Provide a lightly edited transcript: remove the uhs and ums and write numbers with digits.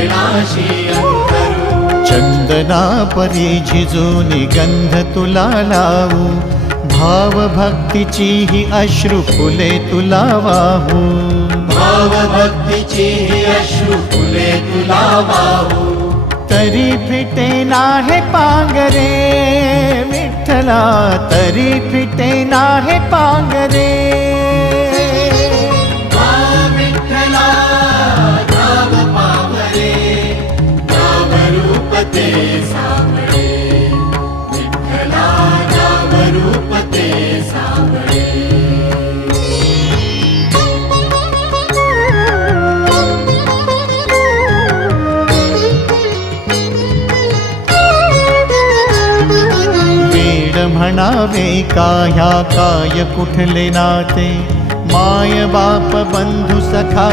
चरणाशी अंतरू। चंदना परी झिजूनी गंध तुला लावू, भाव भक्तीची ही अश्रु फुले तुला वाहू। भाव भक्तीची ही अश्रु फुले तुला वाहू। तरी फिटे नाहे पांगरे विठ्ठला, तरी फिटे नाहे पांगरे। विठ्ठला नाम पावरे, नाम रूप ते सावळे। विठ्ठला नाम रूप ते सावळे। म्हणावे काह्या काय कुठले नाते, माय बाप बंधु सखा